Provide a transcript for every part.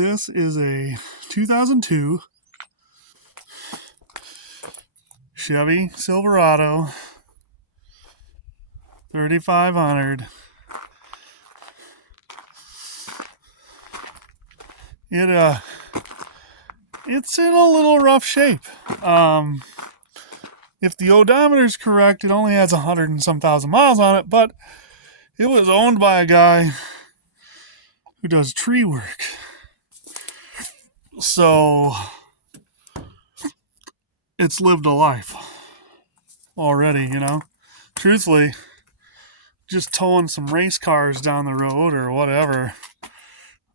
This is a 2002 Chevy Silverado 3500. It's in a little rough shape. If the odometer is correct, it only has 100 and some thousand miles on it, but it was owned by a guy who does tree work. So it's lived a life already, you know. Truthfully, just towing some race cars down the road or whatever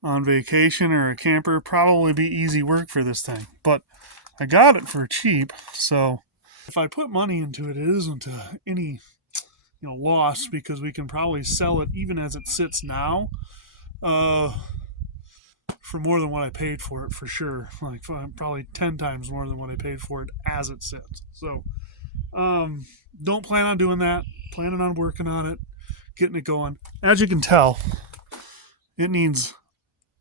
on vacation or a camper probably be easy work for this thing. But I got it for cheap, so if I put money into it, it isn't any loss, because we can probably sell it even as it sits now for more than what I paid for it, for sure. Like probably 10 times more than what I paid for it as it sits. So don't plan on doing that. Planning on working on it, getting it going. As you can tell, it needs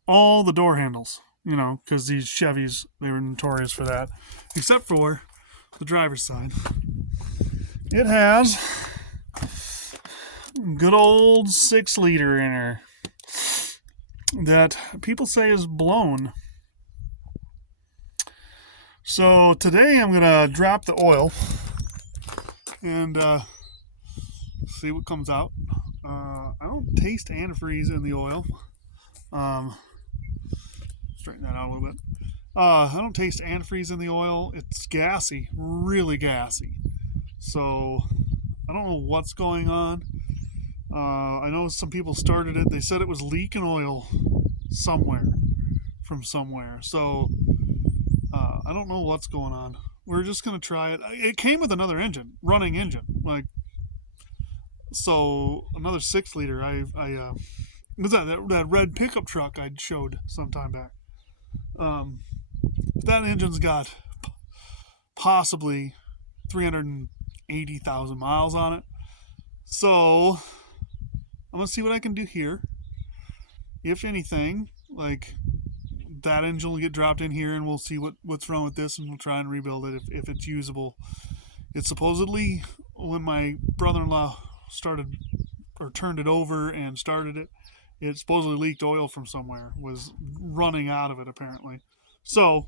all the door handles, because these Chevys, they were notorious for that, except for the driver's side. It has good old 6-liter in her that people say is blown. So today I'm gonna drop the oil and see what comes out. I don't taste antifreeze in the oil. Straighten that out a little bit. I don't taste antifreeze in the oil. It's gassy, really gassy. So I don't know what's going on. I know some people started it. They said it was leaking oil from somewhere. So I don't know what's going on. We're just going to try it. It came with another running engine. So another 6-liter. Was that red pickup truck I showed some time back. That engine's got possibly 380,000 miles on it. So I'm going to see what I can do here. If anything, that engine will get dropped in here and we'll see what's wrong with this, and we'll try and rebuild it if it's usable. It's supposedly, when my brother-in-law turned it over and started it, it supposedly leaked oil from somewhere, was running out of it apparently. So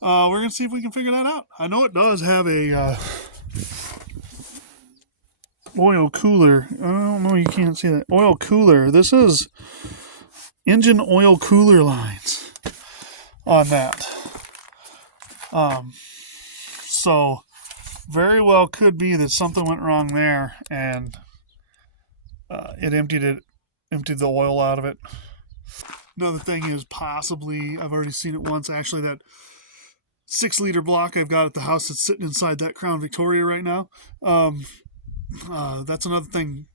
we're going to see if we can figure that out. I know it does have a oil cooler. I don't know, you can't see that. Oil cooler. This is engine oil cooler lines on that. So very well could be that something went wrong there and it emptied the oil out of it. Another thing is possibly, I've already seen it once, actually, that 6-liter block I've got at the house that's sitting inside that Crown Victoria right now. That's another thing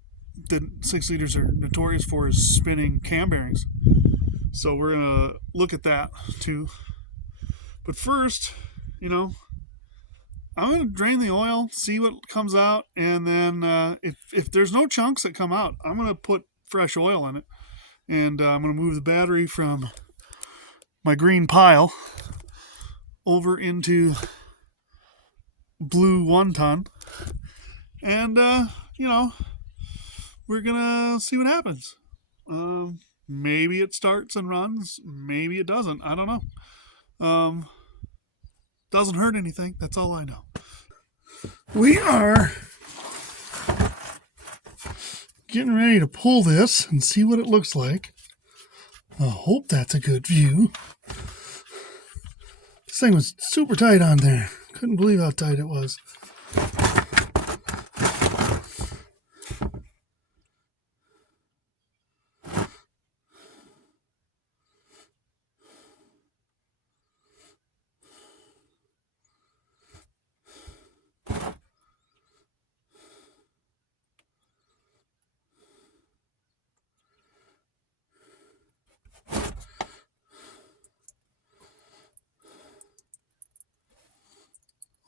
that 6-liters are notorious for, is spinning cam bearings. So we're going to look at that too. But first, I'm going to drain the oil, see what comes out, and then if there's no chunks that come out, I'm going to put fresh oil in it. And I'm going to move the battery from my green pile over into blue 1-ton. And, we're going to see what happens. Maybe it starts and runs. Maybe it doesn't. I don't know. Doesn't hurt anything. That's all I know. We are getting ready to pull this and see what it looks like. I hope that's a good view. This thing was super tight on there. Couldn't believe how tight it was.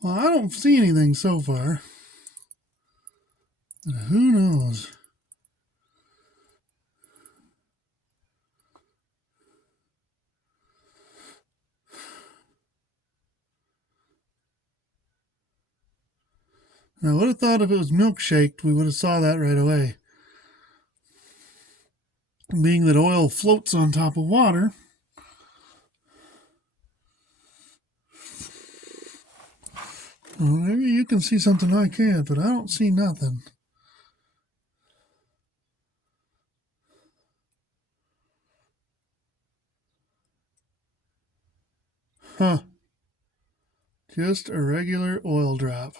Well, I don't see anything so far. But who knows? I would have thought if it was milkshaked, we would have saw that right away. Being that oil floats on top of water, well, maybe you can see something I can't, but I don't see nothing. Huh. Just a regular oil drop.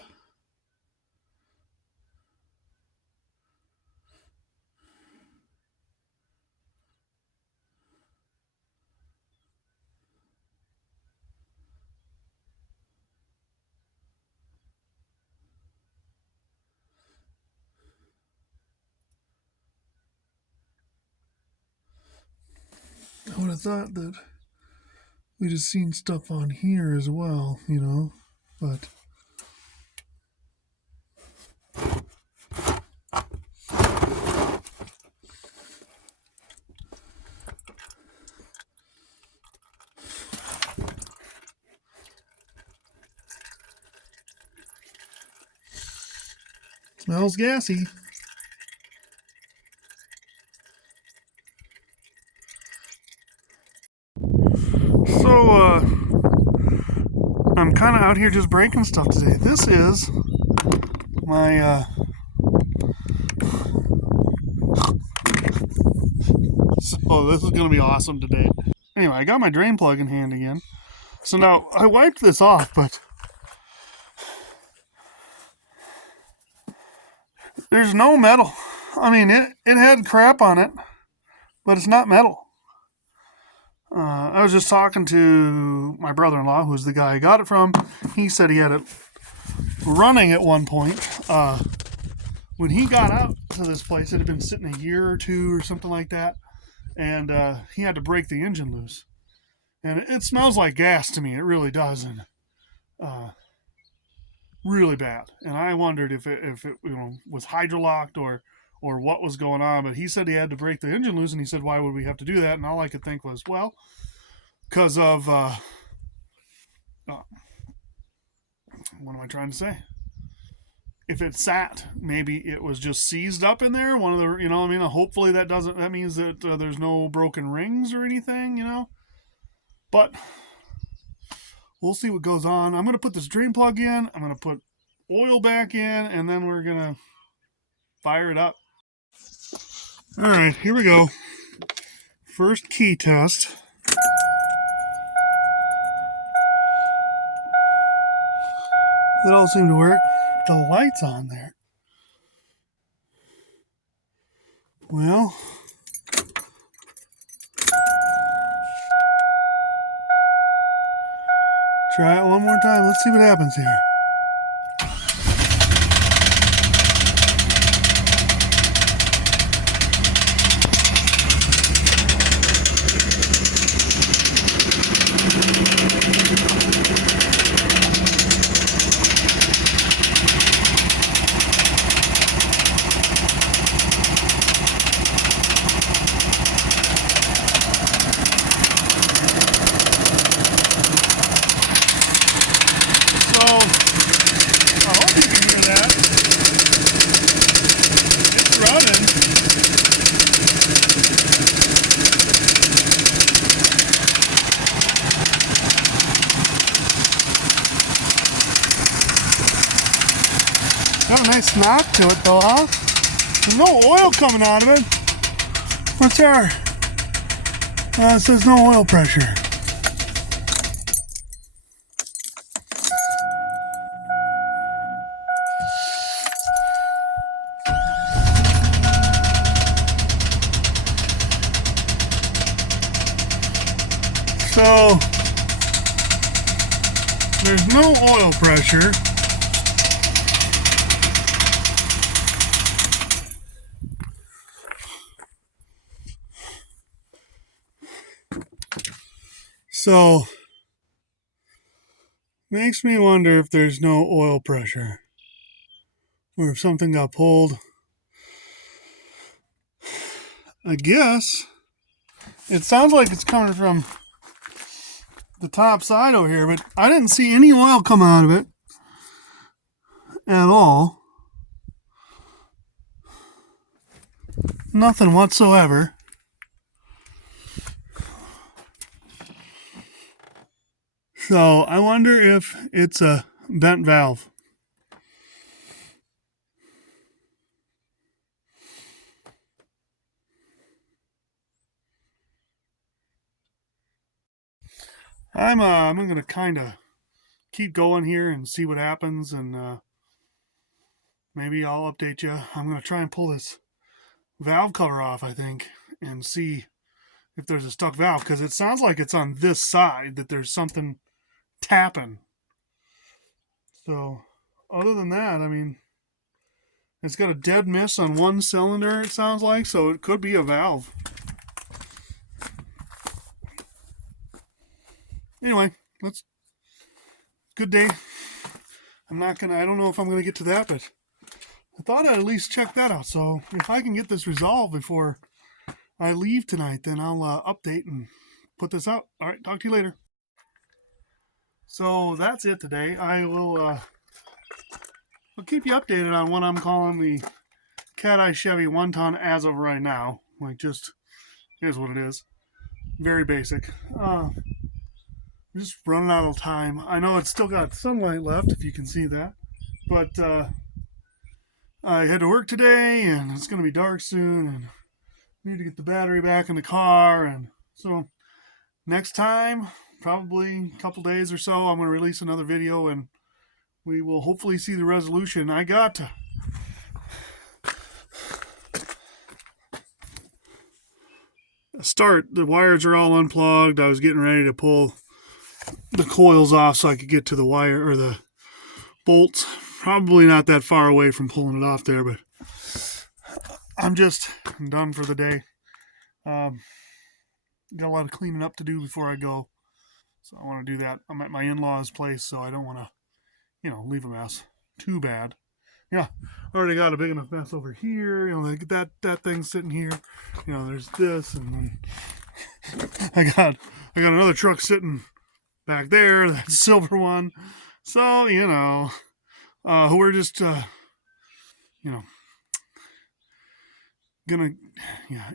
I would have thought that we'd have seen stuff on here as well, but smells gassy. So, I'm kind of out here just breaking stuff today. This is my, so this is going to be awesome today. Anyway, I got my drain plug in hand again. So now, I wiped this off, but there's no metal. I mean, it had crap on it, but it's not metal. I was just talking to my brother-in-law, who's the guy I got it from. He said he had it running at one point. When he got out to this place, it had been sitting a year or two or something like that, and he had to break the engine loose. And it smells like gas to me. It really does, and really bad. And I wondered if it was hydrolocked or what was going on. But he said he had to break the engine loose, and he said, why would we have to do that? And all I could think was, well, because of what am I trying to say? If it sat, maybe it was just seized up in there. One of the, hopefully that means that there's no broken rings or anything, But we'll see what goes on. I'm going to put this drain plug in. I'm going to put oil back in, and then we're going to fire it up. All right, here we go. First key test. It all seemed to work. The light's on there. Well, try it one more time. Let's see what happens here. Got a nice knock to it though, huh? There's no oil coming out of it. What's our? It says no oil pressure. So there's no oil pressure. So makes me wonder if there's no oil pressure or if something got pulled. I guess it sounds like it's coming from the top side over here, but I didn't see any oil come out of it. at all. Nothing whatsoever. So I wonder if it's a bent valve. I'm gonna kind of keep going here and see what happens, and maybe I'll update you. I'm gonna try and pull this valve cover off, I think, and see if there's a stuck valve, because it sounds like it's on this side that there's something tapping. So other than that, I mean, it's got a dead miss on one cylinder, it sounds like, so it could be a valve. Anyway, good day. I don't know if I'm gonna get to that, but I thought I'd at least check that out. So if I can get this resolved before I leave tonight, then I'll update and put this out. All right, talk to you later. So that's it today. I'll keep you updated on what I'm calling the Cat Eye Chevy 1-ton as of right now. Like, just here's what it is. Very basic. Just running out of time. I know it's still got sunlight left, if you can see that. But I had to work today, and it's going to be dark soon, and I need to get the battery back in the car. And so next time, probably a couple days or so, I'm going to release another video, and we will hopefully see the resolution. I got to start. The wires are all unplugged. I was getting ready to pull the coils off so I could get to the wire or the bolts. Probably not that far away from pulling it off there, but I'm done for the day. Got a lot of cleaning up to do before I go, so I want to do that. I'm at my in-laws' place, so I don't want to, leave a mess. Too bad. Yeah, already got a big enough mess over here. Like that thing sitting here. There's this, and then I got another truck sitting back there, that silver one. So we're just gonna,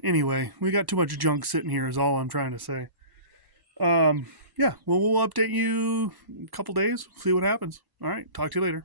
anyway, we got too much junk sitting here is all I'm trying to say. Yeah, well, we'll update you in a couple days, see what happens. All right, talk to you later.